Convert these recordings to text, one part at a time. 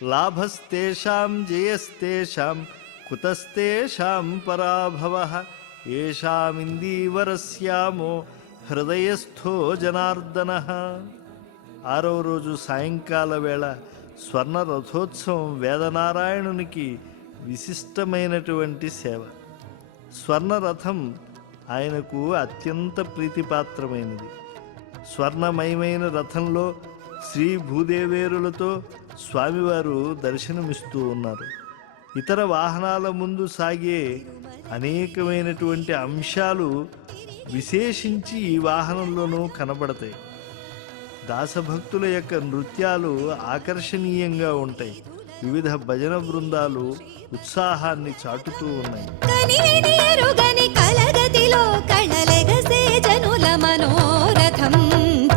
లాభస్తేషాం జయస్తేషాం కుతస్తేషాం పరాభవః ఏషామిందీవరస్యామో హృదయస్థో జనార్దనః. 6వ రోజు సాయంకాల వేళ స్వర్ణ రథోత్సవం వేదనారాయణునికి విశిష్టమైనటువంటి సేవ. స్వర్ణరథం ఆయనకు అత్యంత ప్రీతిపాత్రమైనది. స్వర్ణమయమైన రథంలో శ్రీ భూదేవేరులతో స్వామివారు దర్శనమిస్తూ ఉన్నారు. ఇతర వాహనాల ముందు సాగే అనేకమైనటువంటి అంశాలు విశేషించి ఈ వాహనంలోనూ కనబడతాయి. దాసభక్తుల యొక్క నృత్యాలు ఆకర్షణీయంగా ఉంటాయి. వివిధ భజన బృందాలు ఉత్సాహాన్ని చాటుతూ ఉన్నాయి.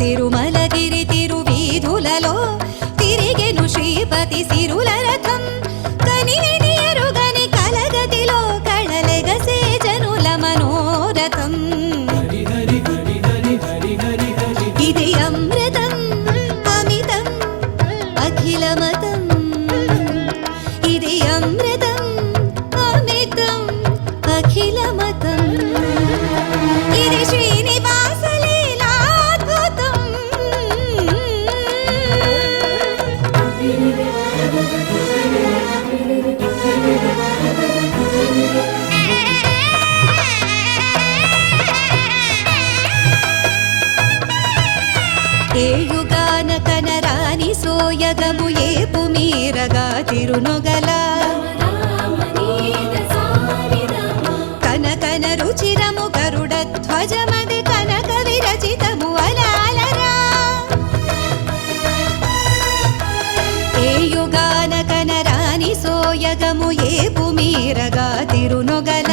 తిరుమలగిరి తిరువీధులలో తిరిగెను శ్రీపతి సిరుల రథం. కనివిని ఎరుగని కలగతిలో కళలెగసే జనుల మనోరథం. ఇది అమృతం అమితం అఖిలమతం. ఇది అమృతం అమితం అఖిలమతం. ఇది శ్రీనివాస లీలాద్భుతం. ఏయుగాన కనరాని సోయగము ఏపు మీరగా తిరునొగల కనకన రుచిరము గరుడ ధ్వజమది కనక విరచితము అలాలరా. ఏయుగాన కనరాని సోయగము ఏపు మీరగా తిరునొగల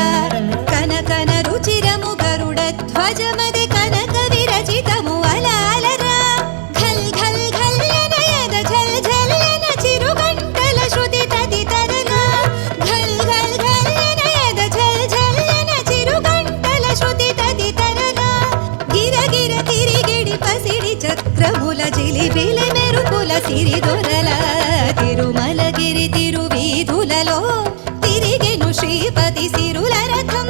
కనకన రుచిరము గరుడ ధ్వజమది కనక విరచితము అలాలరా. ఘల్ ఘల్ ఘల్లన యద ఝల్ ఝల్లన చిరుగంటల శృతి తదితరన. ఘల్ ఘల్ ఘల్లన యద ఝల్ ఝల్లన చిరుగంటల శృతి తదితరన. గిరగిర తిరిగిడి పసిడి చక్రముల జిలిబిలి మెరుపుల సిరిదొరల. తిరుమలగిరి తిరువీధులలో తిరిగెను శ్రీపతి సిరుల రథం.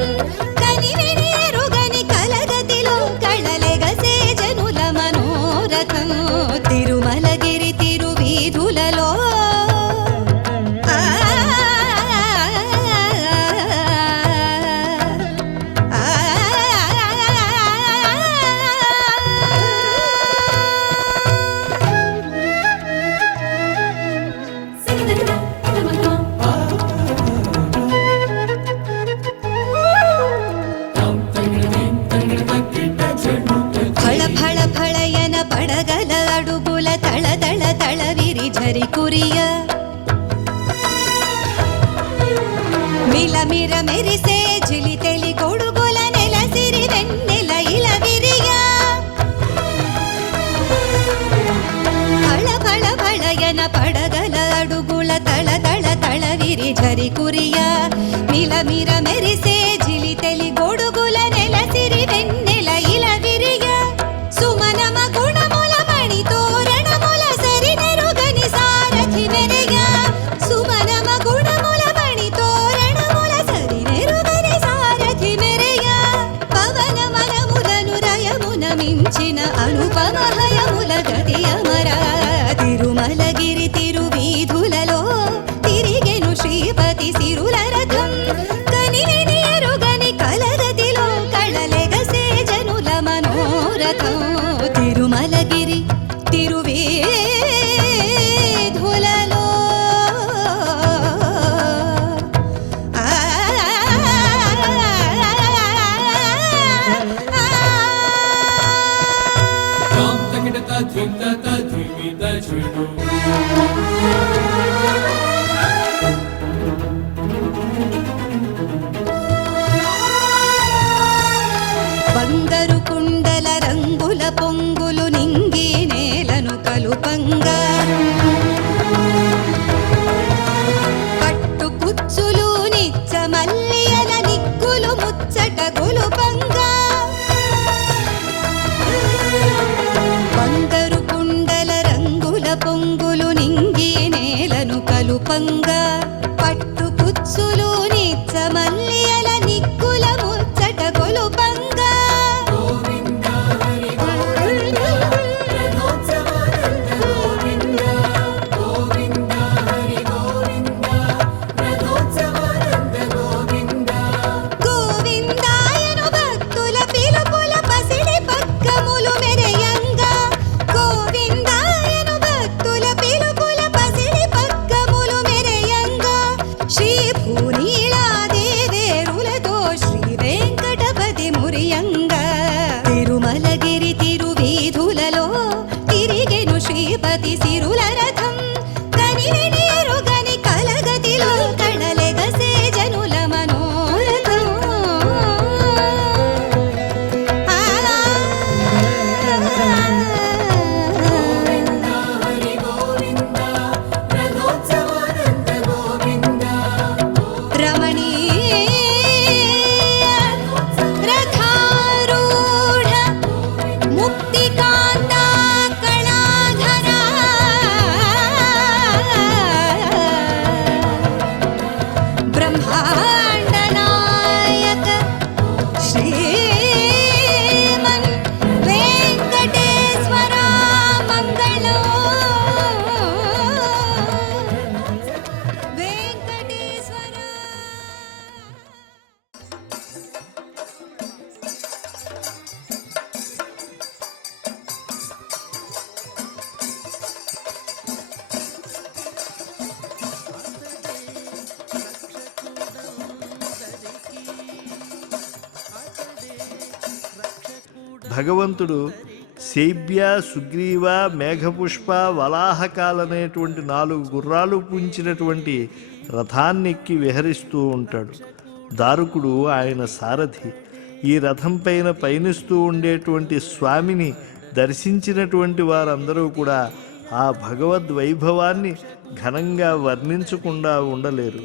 కనివిని ఎరుగని కలగతిలో కళలెగసే జనుల మనోరథం. తిరుమలగిరి తిరువీధులలో ఆ ఫళ ఫళ ఫళయన పడగల అడుగుల తళ తళ తళవిరి ఝరి కురియ. మిలమిర మెరిసే జిలి తెలి కొడుగుల నెలసిరి వెన్నెల ఇల విరియ. ఫళ ఫళ ఫళయన పడగల అడుగుల తళ తళ తళవిరి ఝరి కురియ. మిలమిర మెరిసే జిలి తెలి గొడుగుల నెలసిరి వెన్నెల ఇల విరియ. సుమనమ గుణముల మణి తోరణముల సరినెరుగని సారథి మెరయ. సుమనమ గుణముల మణి తోరణముల సరినెరుగని సారథి మెరయ. పవన మనములను రయమున మించిన అనుపమ హయముల గతి అమర. తిరుమలగిరి తిరువీధులలో తిరిగెను శ్రీపతి సిరుల రథం. కని రూపంగా పట్టు కుచ్చులు నిచ్చ మల్లియల నిక్కుల ముచ్చట గొలుపంగా గోవిందాయను భక్తుల పిలుపుల పసిడి పక్కములు మెరయంగా గోవిందాయను భక్తుల పిలుపుల పసిడి పక్కములు మెరయంగా శ్రీ భూనీలాదేవేరులతో శ్రీ వెంకటపతి మురియంగా తిరుమలగిరి తిరువీధులలో తిరిగెను శ్రీపతి సిరుల రథం కనివిని ఎరుగని కలగతిలో కళలెగసే జనుల మనోరథం రమణీయ రథారూఢ ముక్తికాంతా కళాధరా బ్రహ్మాండ నాయక శ్రీమన్ వెంకటేశ్వర మంగళం వెంకటేశ్వర భగవంతుడు శైబ్య సుగ్రీవ మేఘపుష్ప వలాహకాలనేటువంటి 4 గుర్రాలు పుంచినటువంటి రథాన్నెక్కి విహరిస్తూ ఉంటాడు. దారుకుడు ఆయన సారథి. ఈ రథం పైన పయనిస్తూ ఉండేటువంటి స్వామిని దర్శించినటువంటి వారందరూ కూడా ఆ భగవద్వైభవాన్ని ఘనంగా వర్ణించకుండా ఉండలేరు.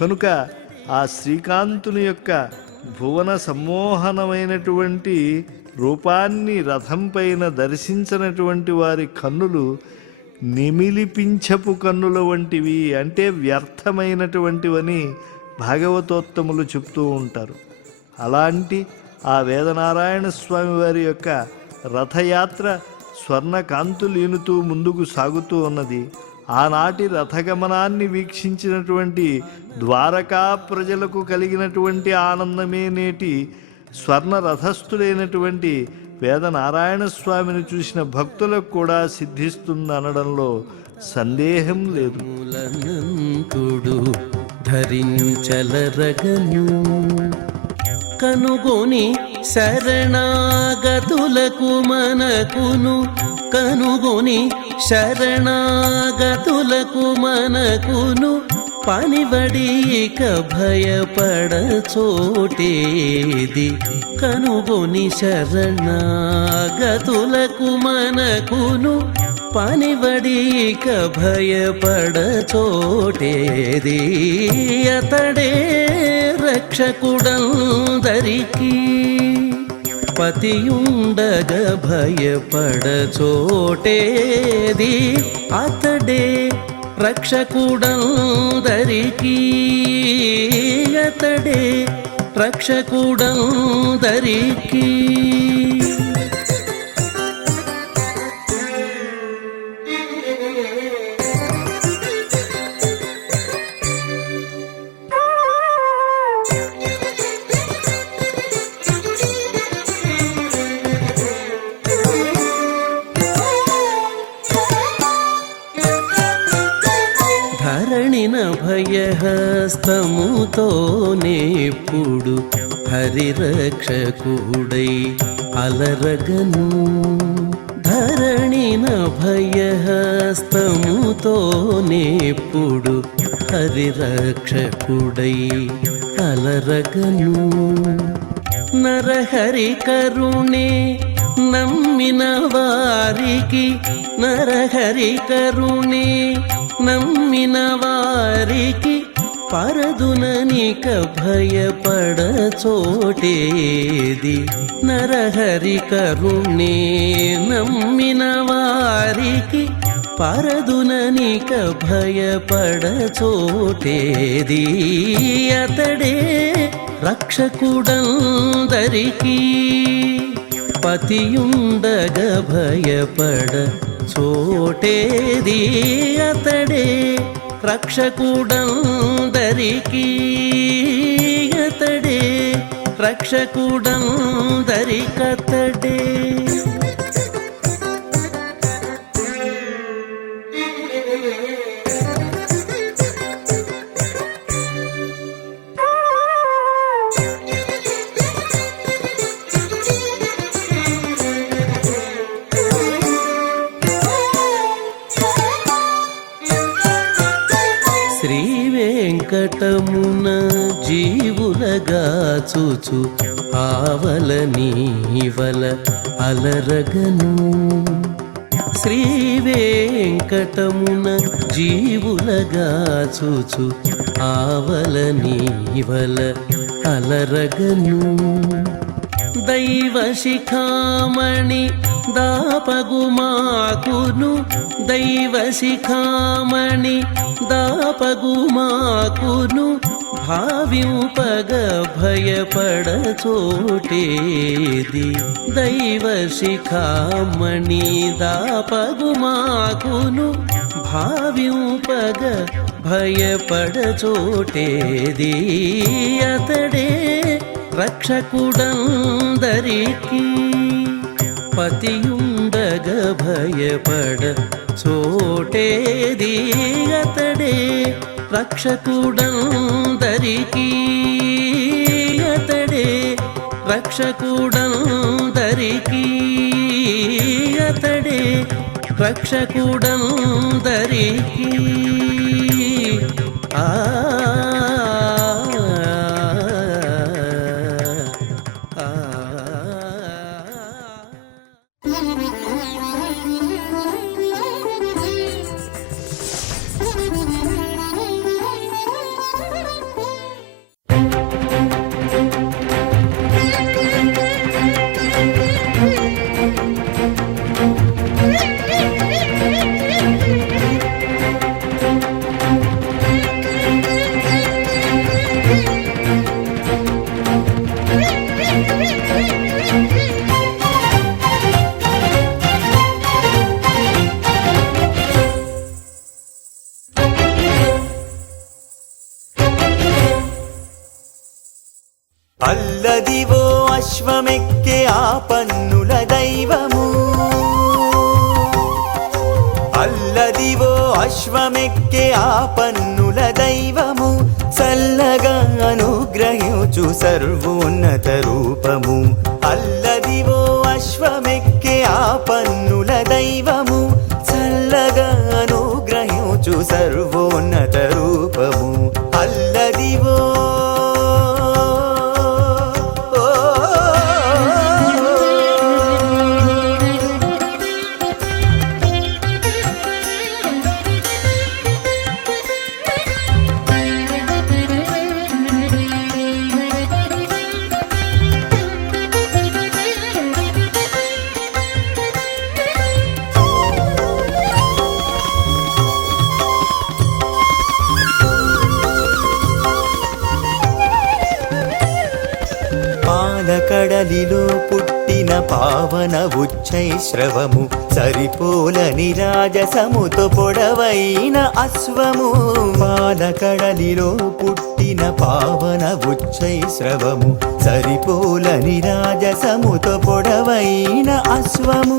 కనుక ఆ శ్రీకాంతుని యొక్క భువన సమ్మోహనమైనటువంటి రూపాన్ని రథం పైన దర్శించినటువంటి వారి కన్నులు నిమిలిపించపు కన్నుల వంటివి, అంటే వ్యర్థమైనటువంటివని భాగవతోత్తములు చెప్తూ ఉంటారు. అలాంటి ఆ వేదనారాయణ స్వామి వారి యొక్క రథయాత్ర స్వర్ణకాంతులీనుతూ ముందుకు సాగుతూ ఉన్నది. ఆనాటి రథగమనాన్ని వీక్షించినటువంటి ద్వారకా ప్రజలకు కలిగినటువంటి ఆనందమే నేటి స్వర్ణ రథస్థుడైనటువంటి వేదనారాయణ స్వామిని చూసిన భక్తులకు కూడా సిద్ధిస్తుందనడంలో సందేహం లేదు. మూలనంతుడు ధరించలరగను కనుగొని శరణాగతులకు మనకును కనుగొని శరణాగతులకు మనకును పనివడిక భయపడ చోటేది కనుగొని శరణాగతులకు మనకును పనివడిక భయపడ చోటేది అతడే రక్షకుడందరికీ పతియుండగ భయపడ చోటేది అతడే రక్షకుడందరికీ అతడే రక్షకుడందరికీ ధరణిన భయహస్తముతోనేప్పుడు హరిరక్షకుడై అలరగను ధరణిన భయహస్తముతోనేప్పుడు హరిరక్షకుడై అలరగను నరహరి కరుణే నమ్మిన వారికి నరహరి కరుణే నమ్మిన వారికి పరదుననిక భయపడ చోటేది నరహరి కరుణే నమ్మిన వారికి పరదుననిక భయపడ చోటేది అతడే రక్షకుడందరికీ పతియుండగ భయపడ చోటేది అతడే రక్షకుడందరికీ అతడే రక్షకుడందరికతడే. శ్రీ వెంకటమున జీవులగా చూచు ఆవల నీవల అలరగను. శ్రీ వెంకటమున జీవులగా చూచు ఆవల నీవల అలరగను. దైవ శిఖామణి దాపగుమాకును దైవ శిఖామణి దాపగుమాకును భావింపగ భయపడ చోటేది. దైవ శిఖామణి దాపగుమాకును భావింపగ భయపడ చోటేది అతడే రక్షకుడందరికీ పతియుండగ భయపడ చోటేది అతడే రక్షకుడందరికీ అతడే రక్షకుడందరికీ అతడే రక్షకుడందరికీ. ఆ అల్లదివో అశ్వమెక్కే ఆ పన్నుల దైవము. అల్లదివో అశ్వమెక్కే ఆ పన్నుల దైవము. చల్లగా అనుగ్రహించు సర్వోన్నత రూపము. అల్లదివో అశ్వమెక్కే ఆ పన్నుల దైవము. చల్లగా అనుగ్రహించు సర్వోన్నత రూపము. అల్లదివో పాలకడలిలో పుట్టిన పావన ఉచ్చైశ్రవము. సరిపోలని రాజసముతో పొడవైన అశ్వము. పాలకడలిలో పుట్టిన పావన ఉచ్చైశ్రవము. సరిపోలని రాజసముతో పొడవైన అశ్వము.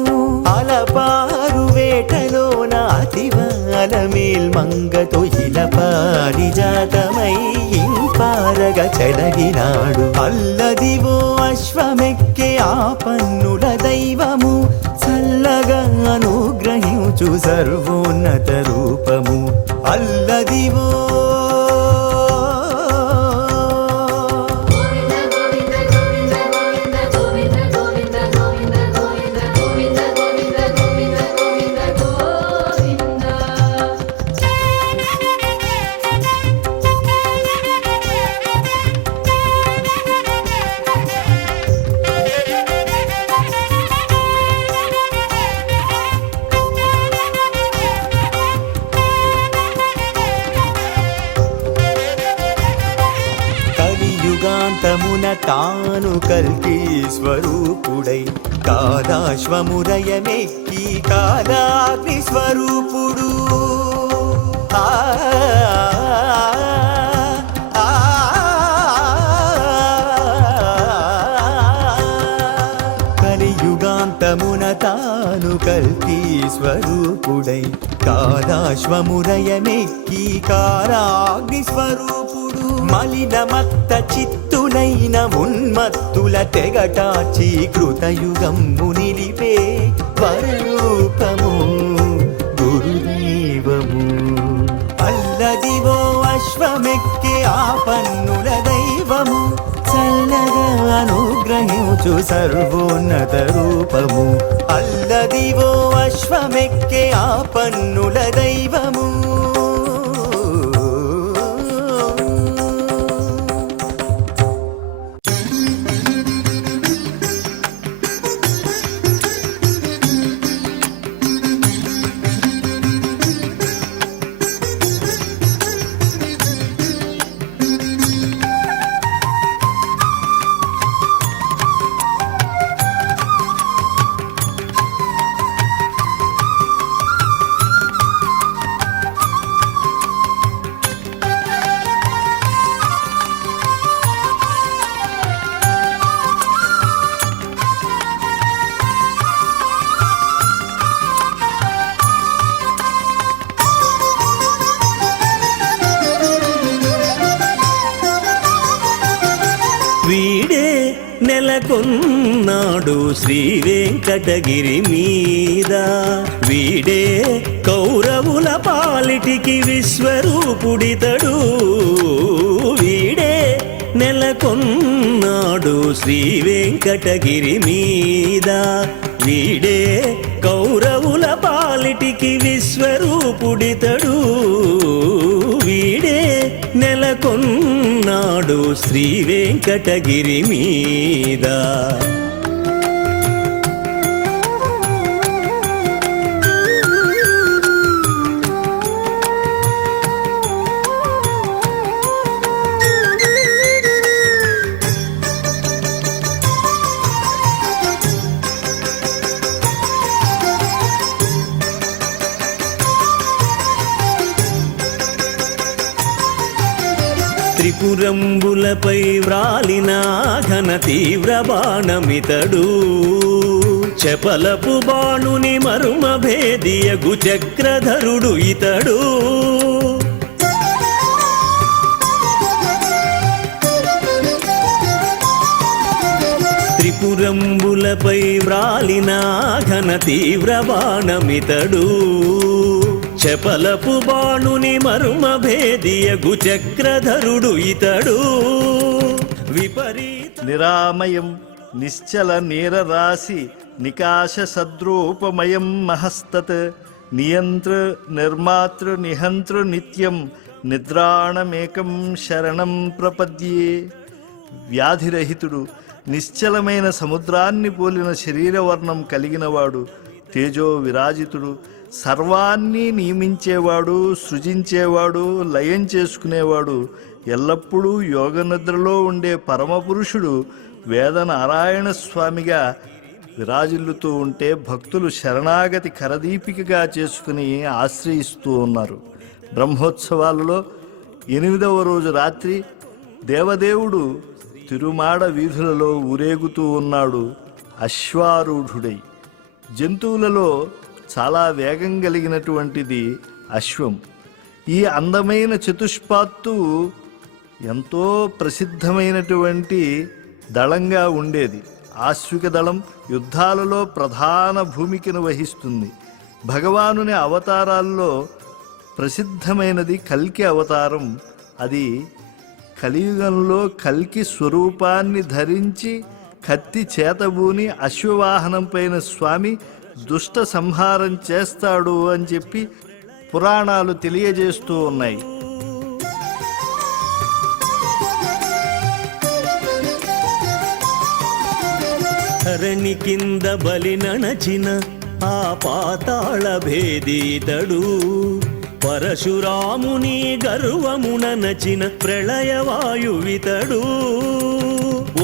అలపారు వేటలోన అతివాల మేల్మంగతో ఇలా పారిజాతమై ఇంపారగ చెలగినాడు. అల్లదివో అశ్వమెక్కే ఆ పన్నుల దైవము. చల్లగా అనుగ్రహించు సర్వోన్నత రూపము. అల్లదివో కలియుగాంతమున తాను కల్కి స్వరూపుడై కాలాశ్వమురయమెక్కి కాలాగ్ని స్వరూపుడు. కలియుగాంతమున తాను కల్కి స్వరూపుడై కాలాశ్వమురయమెక్కి కాలాగ్ని స్వరూపుడు. మలినమత్త చిత్తులైన ఉన్మత్తుల తెగటాచి కృతయుగము నిలిపే వరరూపము గురుదైవము. అల్లదివో అశ్వమెక్కే ఆపన్నుల దైవము చల్లగా అనుగ్రహించు సర్వోన్నత రూపము. అల్లదివో అశ్వమెక్కే ఆపన్నుల దైవము. వీడే నెలకొన్నాడు శ్రీ వెంకటగిరి మీద. వీడే కౌరవుల పాలిటికి విశ్వరూపుడితడు. వీడే నెలకొన్నాడు శ్రీ వెంకటగిరి మీద. వీడే కౌరవుల పాలిటికి విశ్వరూపుడితడు. వీడే నెలకొన్నాడు శ్రీ వెంకటగిరి మీద. త్రిపురంబులపై వ్రాలిన ఘన తీవ్ర బాణమితడు. చపలపు బాణుని మరుమ భేదియగు చక్రధరుడు ఇతడు. త్రిపురంబులపై వ్రాలిన ఘన తీవ్ర బాణమితడు. చపలపు బాణుని మరుమ భేదియగు చక్రధరుడు ఇతడు. విపరీత నిరామయం నిశ్చల నీరరాశి నికాశ సద్రూపమయం మహస్తత్ నియంత్ర నిర్మాతృ నిహంతృ నిత్యం నిద్రాణమేకం శరణం ప్రపద్యే. వ్యాధిరహితుడు, నిశ్చలమైన సముద్రాన్ని పోలిన శరీరవర్ణం కలిగినవాడు, తేజో విరాజితుడు, సర్వాన్ని నియమించేవాడు, సృజించేవాడు, లయం చేసుకునేవాడు, ఎల్లప్పుడూ యోగనిద్రలో ఉండే పరమపురుషుడు వేదనారాయణ స్వామిగా విరాజిల్లుతూ ఉంటే భక్తులు శరణాగతి కరదీపికగా చేసుకుని ఆశ్రయిస్తూ ఉన్నారు. బ్రహ్మోత్సవాలలో 8వ రోజు రాత్రి దేవదేవుడు తిరుమాడ వీధులలో ఊరేగుతూ ఉన్నాడు అశ్వారూఢుడై. జంతువులలో చాలా వేగం కలిగినటువంటిది అశ్వం. ఈ అందమైన చతుష్పాత్తు ఎంతో ప్రసిద్ధమైనటువంటి దళంగా ఉండేది. ఆశ్విక దళం యుద్ధాలలో ప్రధాన భూమికను వహిస్తుంది. భగవానుని అవతారాల్లో ప్రసిద్ధమైనది కల్కి అవతారం. అది కలియుగంలో కల్కి స్వరూపాన్ని ధరించి కత్తి చేతబూని అశ్వవాహనం పైన స్వామి దుష్ట సంహారం చేస్తాడు అని చెప్పి పురాణాలు తెలియజేస్తూ ఉన్నాయి. ధరణి కింద బలి నణచిన ఆ పాతాళ భేదీతడు. పరశురాముని గర్వమున నచిన ప్రళయవాయువితడు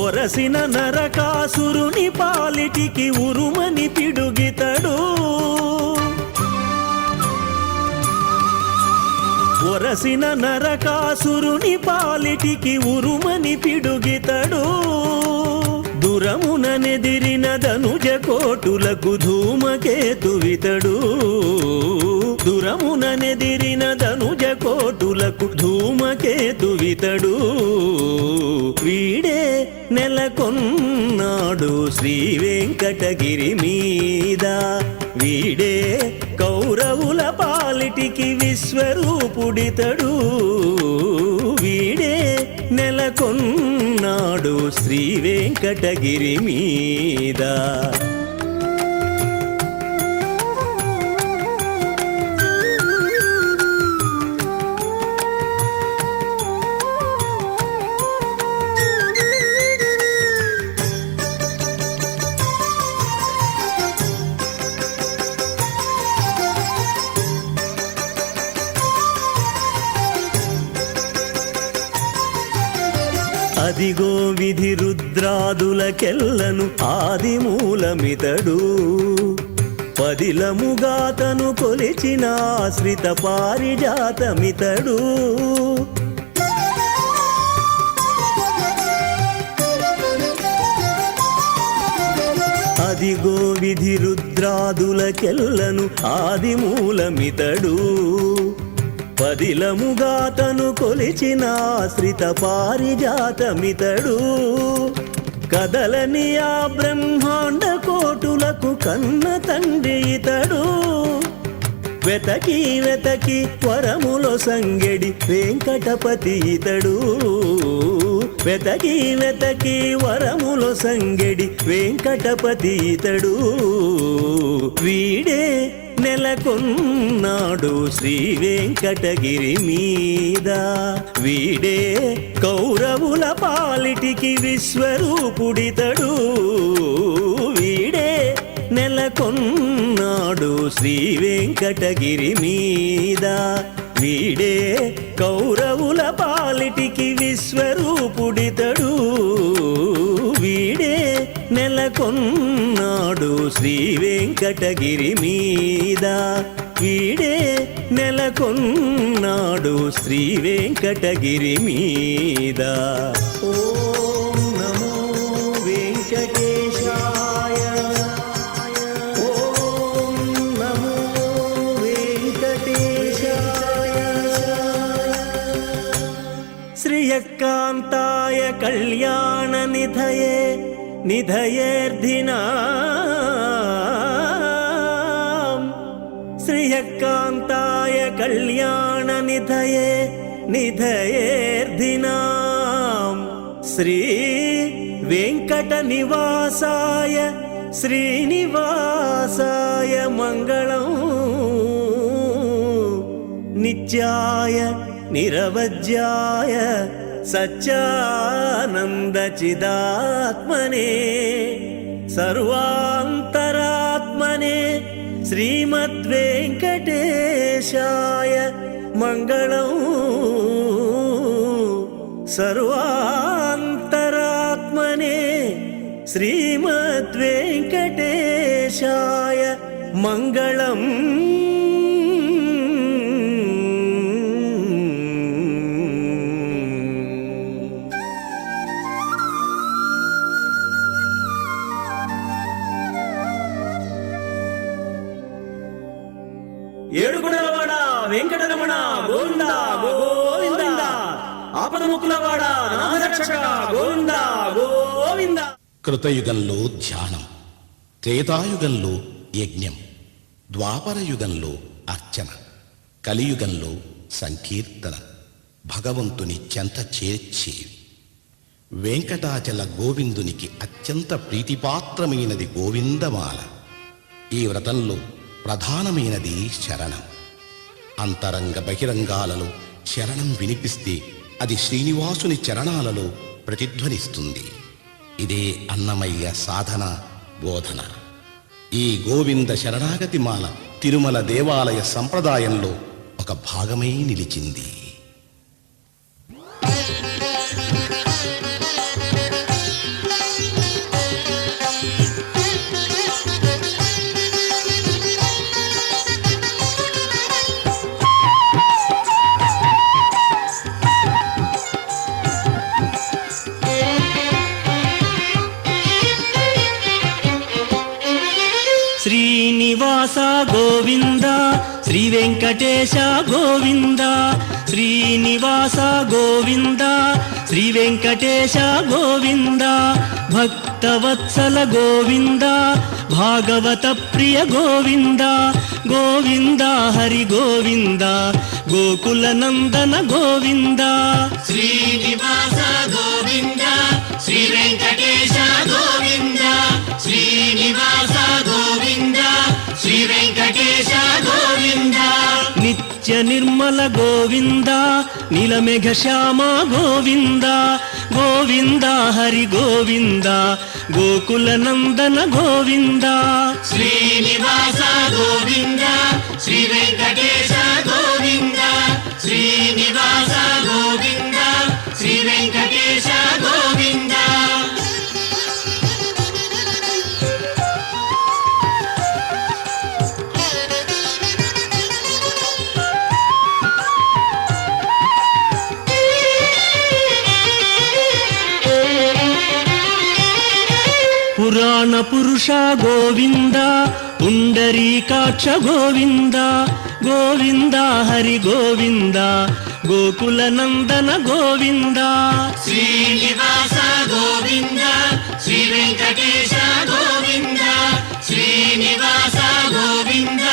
ఒరసిన నరకాసురుని పాలిటికి ఉరుమని పిడుగితడు ఒరసిన నరకాసురుని పాలిటికి ఉరుమని పిడుగితడు దురముననెదిరిన ధనుజ కోటులకు ధూమకేతువితడు దురముననెదిరిన ధనుజ కోటులకు ధూమకేతువితడు వీడే నెలకొన్నాడు శ్రీ వెంకటగిరి మీద వీడే కౌరవుల పాలిటికి విశ్వరూపుడితడు వీడే నెలకొన్నాడు శ్రీ వెంకటగిరి మీద అదిగో విధి రుద్రాదులకెల్లను ఆది మూలమితడు పదిలముగాతను కొలిచిన ఆశ్రిత పారిజాతమితడు అదిగో విధి రుద్రాదులకెల్లను ఆది మూలమితడు పదిలముగాతను కొలిచిన ఆశ్రిత పారిజాతమితడు కదలని ఆ బ్రహ్మాండ కోటులకు కన్న తండ్రి ఇతడు వెతకి వెతకి వరములో సంగెడి వెంకటపతి ఇతడు వెతకి వెతకి వరములో సంగెడి వెంకటపతి ఇతడు వీడే నెలకొన్నాడు శ్రీ వెంకటగిరి మీద వీడే కౌరవుల పాలిటికి విశ్వరూపుడితడు వీడే నెలకొన్నాడు శ్రీ వెంకటగిరి మీద వీడే కౌరవుల పాలిటికి విశ్వరూపుడితడు వీడే నెలకొన్నాడు శ్రీ వెంకటగిరి మీద వీడే నెలకొన్నాడు శ్రీ వెంకటగిరి మీద ఓం నమో వెంకటేశాయ ఓం నమో వెంకటేశాయ శ్రియకాంతాయ కళ్యాణ నిధయే నిధయేర్ధినాం శ్రియకాంతాయ కళ్యాణ నిధయే నిధయేర్ధినాం శ్రీ వెంకట నివాసాయ శ్రీనివాసాయ మంగళం నిత్యాయ నిరవజ్యాయ సచ్చానందచిదాత్మనే సర్వాంతరాత్మనే శ్రీమద్వేంకటేశాయ మంగళం సర్వాంతరాత్మనే శ్రీమద్వేంకటేశాయ మంగళం ఏడుగుడలవాడ వెంకటరమణ గోవింద గోవింద ఆపదముక్కులవాడ నామరక్షక గోవింద గోవింద. కృతయుగంలో ధ్యానం, త్రేతాయుగంలో యజ్ఞం, ద్వాపరయుగంలో అర్చన, కలియుగంలో సంకీర్తన, భగవంతుని చెంత చేర్చేవి. వెంకటాచల గోవిందునికి అత్యంత ప్రీతిపాత్రమైనది గోవిందమాల. ఈ వ్రతంలో ప్రధానమైనది శరణం. అంతరంగ బహిరంగాలలో శరణం వినిపిస్తే అది శ్రీనివాసుని చరణాలలో ప్రతిధ్వనిస్తుంది. ఇదే అన్నమయ్య సాధన బోధన. ఈ గోవింద శరణాగతి మాల తిరుమల దేవాలయ సంప్రదాయంలో ఒక భాగమై నిలిచింది. శ్రీనివాస గోవింద శ్రీ వెంకటేశ గోవింద, శ్రీనివాస గోవింద శ్రీ వెంకటేశ గోవింద, భక్తవత్సల గోవింద భాగవత ప్రియ గోవింద, గోవింద హరి గోవింద గోకుల నందన గోవింద. శ్రీనివాస గోవింద శ్రీ వెంకటేశ గోవింద, శ్రీనివాస గోవింద శ్రీ వెంకటేశ గోవింద, నిత్య నిర్మల గోవింద నీలమేఘ శ్యామ గోవింద, గోవింద హరి గోవింద గోకుల నందన గోవింద. శ్రీనివాస గోవింద శ్రీ వెంకటేశ గోవింద, శ్రీనివాస గోవింద శ్రీ వెంకటేశ గోవింద. పురాణ పురుష గోవింద పుండరీకాక్ష గోవింద, గోవింద హరి గోవింద గోకుల నందన గోవింద. శ్రీనివాస గోవింద శ్రీ వెంకటేశ గోవింద, శ్రీనివాస గోవింద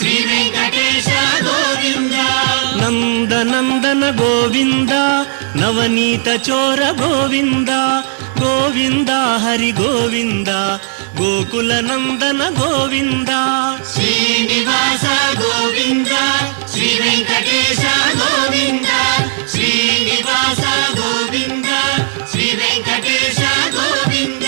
శ్రీ వెంకటేశ గోవింద, నందనందన గోవింద నవనీత చోర గోవింద, గోవింద హరి గోవింద గోకుల నందన గోవింద. శ్రీనివాస గోవింద శ్రీ వెంకటేశ గోవింద, శ్రీనివాస గోవింద శ్రీ వెంకటేశ గోవింద.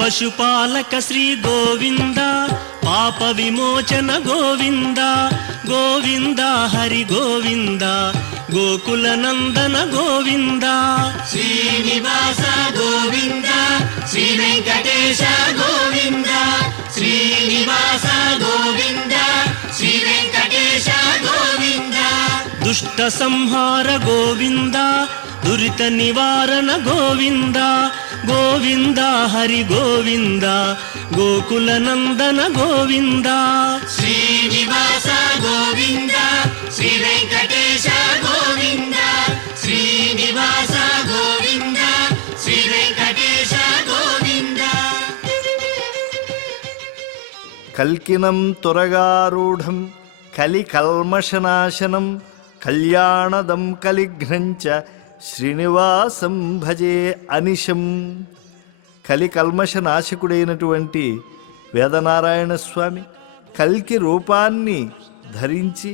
పశుపాలక శ్రీ గోవింద పాప విమోచన గోవింద, గోవింద హరి గోవింద గోకుల నందన గోవింద. శ్రీనివాస గోవింద శ్రీ వెంకటేశ గోవింద, శ్రీనివాస గోవింద శ్రీ వెంకటేశ గోవింద, దుష్ట సంహార గోవింద దురిత నివారణ గోవింద, గోవింద హరి గోవింద గోకుల నందన గోవింద. శ్రీనివాస గోవింద శ్రీ వెంకటేశ గోవింద, శ్రీనివాస గోవింద శ్రీ వెంకటేశ గోవింద. కల్కినం తురగారూఢం కలి కల్మషనాశనం కళ్యాణదం కలిఘ్నంచ శ్రీనివాసం భజే అనిశం. కలి కల్మష నాశకుడైనటువంటి వేదనారాయణ స్వామి కల్కి రూపాన్ని ధరించి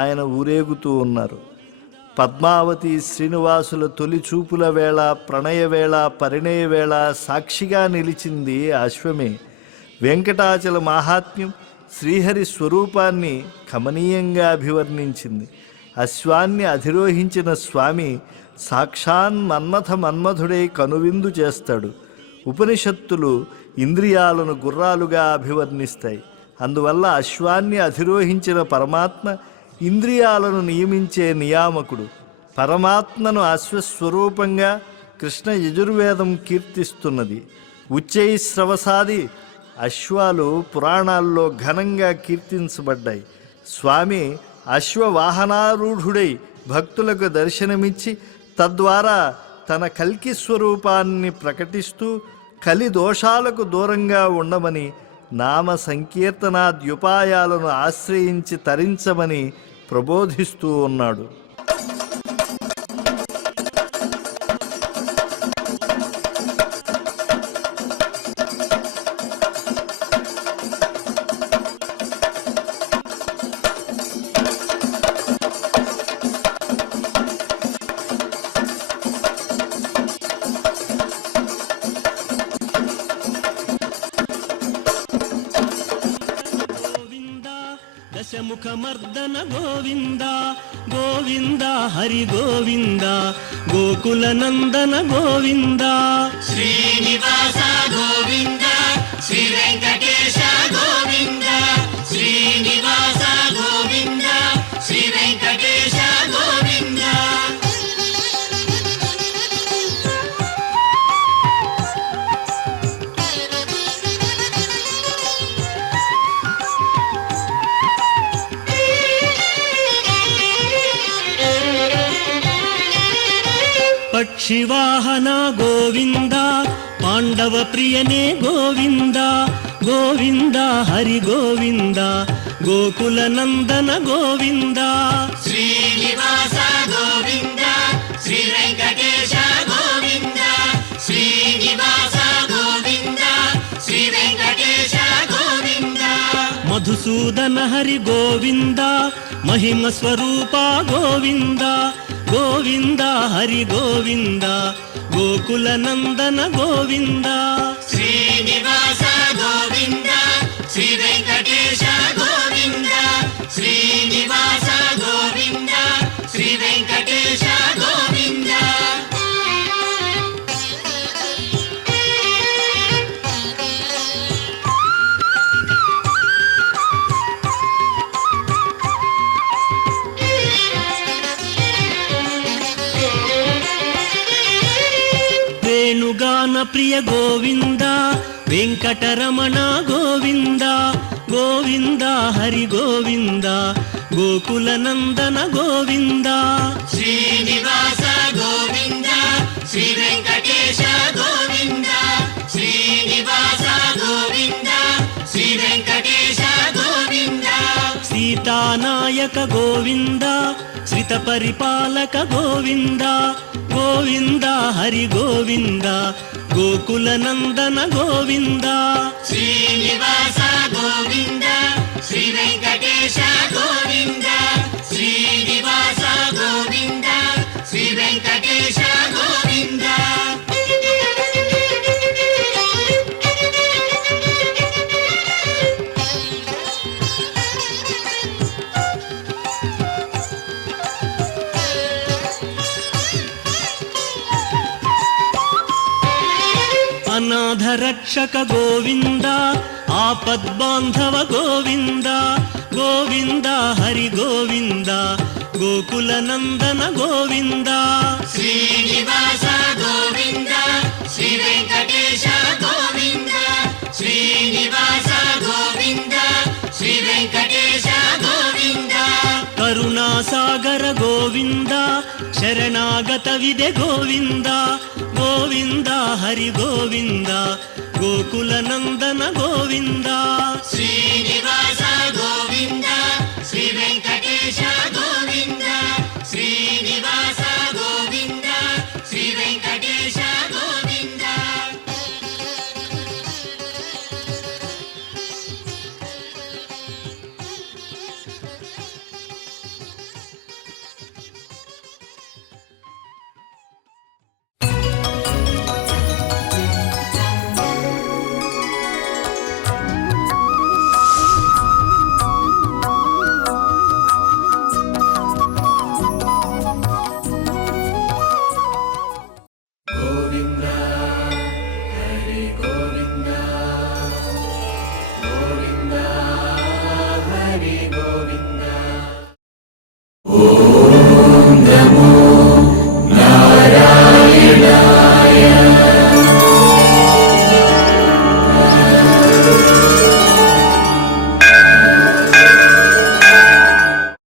ఆయన ఊరేగుతూ ఉన్నారు. పద్మావతి శ్రీనివాసుల తొలి చూపుల వేళ, ప్రణయ వేళ, పరిణయ వేళ సాక్షిగా నిలిచింది అశ్వమే. వెంకటాచల మాహాత్మ్యం శ్రీహరి స్వరూపాన్ని కమనీయంగా అభివర్ణించింది. అశ్వాన్ని అధిరోహించిన స్వామి సాక్షాన్ మన్మథ మన్మధుడై కనువిందు చేస్తాడు. ఉపనిషత్తులు ఇంద్రియాలను గుర్రాలుగా అభివర్ణిస్తాయి. అందువల్ల అశ్వాన్ని అధిరోహించిన పరమాత్మ ఇంద్రియాలను నియమించే నియామకుడు. పరమాత్మను అశ్వస్వరూపంగా కృష్ణ యజుర్వేదం కీర్తిస్తున్నది. ఉచ్చైశ్రవసాది అశ్వాలు పురాణాల్లో ఘనంగా కీర్తించబడ్డాయి. స్వామి అశ్వవాహనారూఢుడై భక్తులకు దర్శనమిచ్చి తద్వారా తన కల్కి స్వరూపాన్ని ప్రకటిస్తూ కలి దోషాలకు దూరంగా ఉండమని, నామ సంకీర్తనాద్యుపాయాలను ఆశ్రయించి తరించమని ప్రబోధిస్తూ ఉన్నాడు. ముఖమర్దన గోవింద గోవింద హరి గోవింద గోకుల నందన గోవింద శ్రీనివాస గోవింద శ్రీ వెంకటేశ గోవింద శ్రీనివాస గోవింద శ్రీ వెంకటేశ గోవింద. పక్షివాహన గోవింద పాండవ ప్రియనే గోవింద గోవింద హరి గోవింద గోకుల నందన గోవింద శ్రీనివాస గోవింద శ్రీ వెంకటేశ గోవింద శ్రీనివాస గోవింద శ్రీ వెంకటేశ గోవింద. మధుసూదన హరి గోవింద మహిమ స్వరూప గోవింద గోవింద హరి గోవింద గోకుల నందన గోవింద శ్రీనివాస గోవింద శ్రీ వెంకటేశ గోవింద శ్రీనివాస గోవింద శ్రీ వెంకటేశ గోవింద. వేణుగాన ప్రియ గోవింద వెంకటరమణ గోవింద గోవింద హరి గోవింద గోకుల నందన గోవింద శ్రీనివాస గోవింద శ్రీ వెంకటేశ గోవింద శ్రీనివాస గోవింద శ్రీ వెంకటేశ గోవింద. సీతానాయక గోవింద శ్రిత పరిపాలక గోవింద గోవింద హరి గోవింద గోకుల నందన గోవింద శ్రీనివాస గోవింద శ్రీ వెంకటేశ గోవింద శ్రీనివాస గోవింద శ్రీ వెంకటేశ గోవింద. అనాథ రక్షక గోవింద ఆపద్బాంధవ గోవింద గోవింద హరి గోవింద గోకుల నందన గోవింద శ్రీనివాస గోవింద శ్రీ వెంకటేశ గోవింద శ్రీనివాస గోవింద శ్రీ వెంకటేశ గోవింద. కరుణాసాగర గోవింద శరణాగత విదే గోవింద గోవింద హరి గోవింద గోకుల నందన గోవింద శ్రీనివాస గోవింద శ్రీ వెంకటేశ గోవింద శ్రీనివాస గోవింద శ్రీ వెంకటేశ గోవింద. ఓ